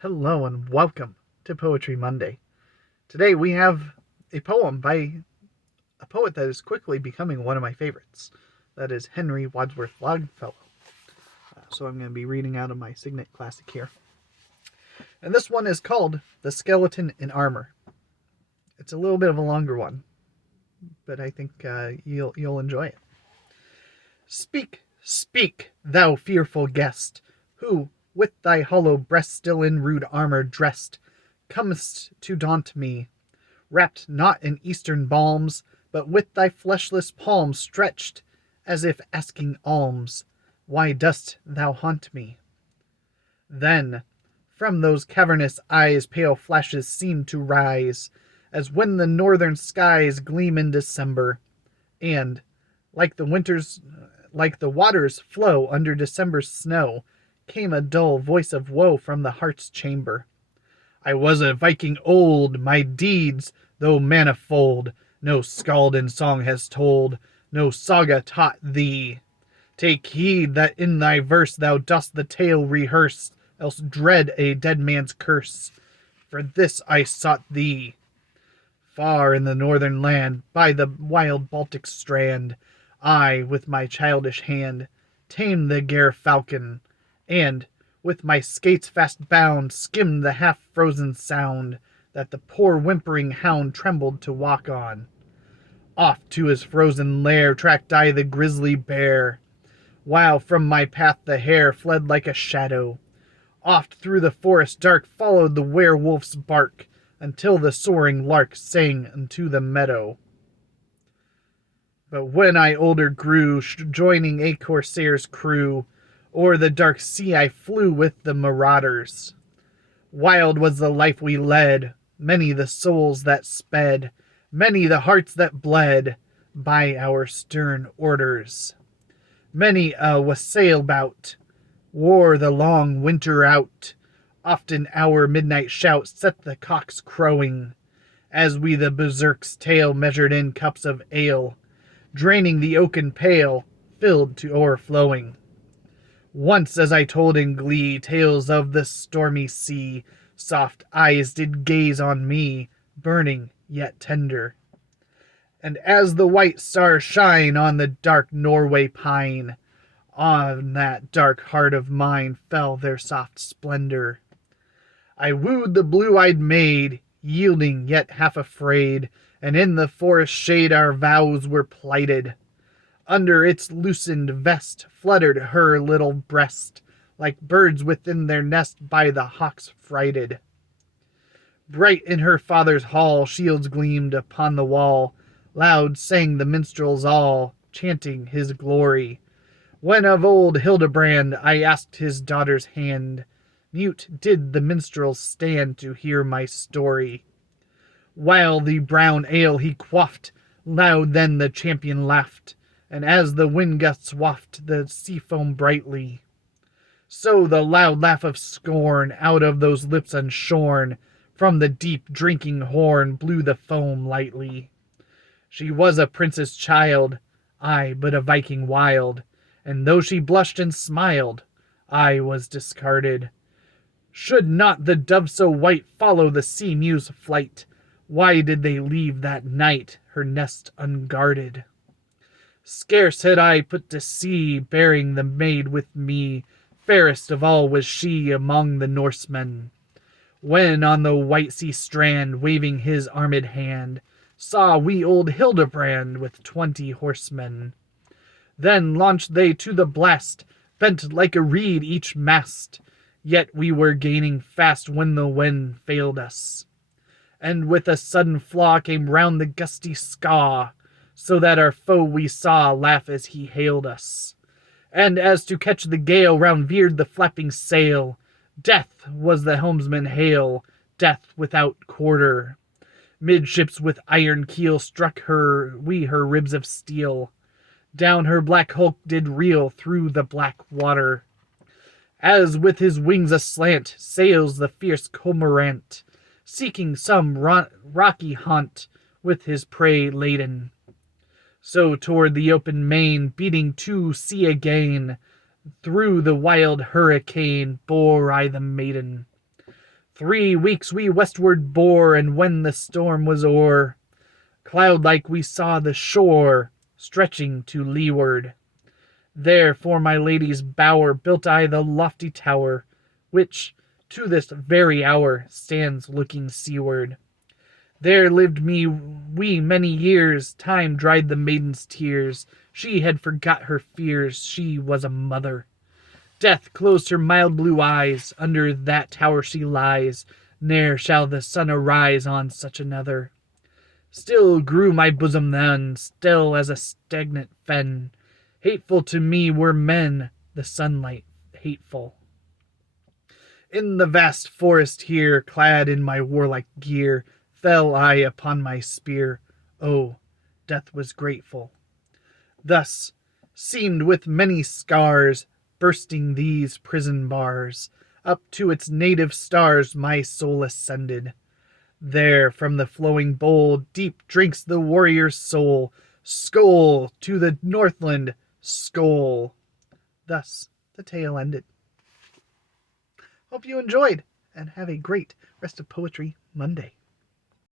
Hello and welcome to Poetry Monday. Today we have a poem by a poet that is quickly becoming one of my favorites. That is Henry Wadsworth Longfellow. So I'm going to be reading out of my Signet Classic here. And this one is called The Skeleton in Armor. It's a little bit of a longer one, but I think you'll enjoy it. Speak, speak, thou fearful guest, who, with thy hollow breast still in rude armor dressed, comest to daunt me, wrapped not in eastern balms, but with thy fleshless palms stretched, as if asking alms. Why dost thou haunt me? Then, from those cavernous eyes pale flashes seem to rise, as when the northern skies gleam in December, and, like the waters flow under December's snow, came a dull voice of woe from the heart's chamber. I was a Viking old, my deeds, though manifold, no skald in song has told, no saga taught thee. Take heed that in thy verse thou dost the tale rehearse, else dread a dead man's curse. For this I sought thee. Far in the northern land, by the wild Baltic strand, I, with my childish hand, tamed the gare falcon, and, with my skates fast bound, skimmed the half-frozen sound that the poor whimpering hound trembled to walk on. Oft to his frozen lair tracked I the grizzly bear, while from my path the hare fled like a shadow. Oft through the forest dark followed the werewolf's bark, until the soaring lark sang unto the meadow. But when I older grew, joining a corsair's crew, o'er the dark sea I flew with the marauders. Wild was the life we led, many the souls that sped, many the hearts that bled, by our stern orders. Many a wassail bout wore the long winter out. Often our midnight shout set the cocks crowing, as we the berserk's tale measured in cups of ale, draining the oaken pail, filled to o'erflowing. Once, as I told in glee tales of the stormy sea, soft eyes did gaze on me, burning yet tender. And as the white stars shine on the dark Norway pine, on that dark heart of mine fell their soft splendor. I wooed the blue-eyed maid, yielding yet half afraid, and in the forest shade our vows were plighted. Under its loosened vest fluttered her little breast, like birds within their nest by the hawks frighted. Bright in her father's hall shields gleamed upon the wall, loud sang the minstrels all, chanting his glory. When of old Hildebrand I asked his daughter's hand, mute did the minstrels stand to hear my story. While the brown ale he quaffed, loud then the champion laughed, and as the wind gusts waft the sea foam brightly, so the loud laugh of scorn out of those lips unshorn, from the deep drinking horn blew the foam lightly. She was a prince's child, I but a Viking wild, and though she blushed and smiled, I was discarded. Should not the dove so white follow the sea mew's flight? Why did they leave that night her nest unguarded? Scarce had I put to sea, bearing the maid with me, fairest of all was she among the Norsemen, when on the white sea strand, waving his armed hand, saw we old Hildebrand with 20 horsemen. Then launched they to the blast, bent like a reed each mast, yet we were gaining fast when the wind failed us, and with a sudden flaw came round the gusty skaw, so that our foe we saw laugh as he hailed us. And as to catch the gale, round veered the flapping sail. Death was the helmsman hail, death without quarter. Midships with iron keel struck her ribs of steel. Down her black hulk did reel through the black water. As with his wings aslant sails the fierce cormorant, seeking some rocky haunt with his prey laden. So toward the open main, beating to sea again, through the wild hurricane bore I the maiden. 3 weeks we westward bore, and when the storm was o'er, cloud-like we saw the shore stretching to leeward. There for my lady's bower built I the lofty tower, which to this very hour stands looking seaward. There lived we many years, time dried the maiden's tears, she had forgot her fears, she was a mother. Death closed her mild blue eyes, under that tower she lies, ne'er shall the sun arise on such another. Still grew my bosom then, still as a stagnant fen. Hateful to me were men, the sunlight hateful. In the vast forest here, clad in my warlike gear, fell I upon my spear. Oh, death was grateful. Thus seemed with many scars, bursting these prison bars, up to its native stars my soul ascended. There from the flowing bowl deep drinks the warrior's soul. Skål to the Northland, skål. Thus the tale ended. Hope you enjoyed, and have a great rest of Poetry Monday.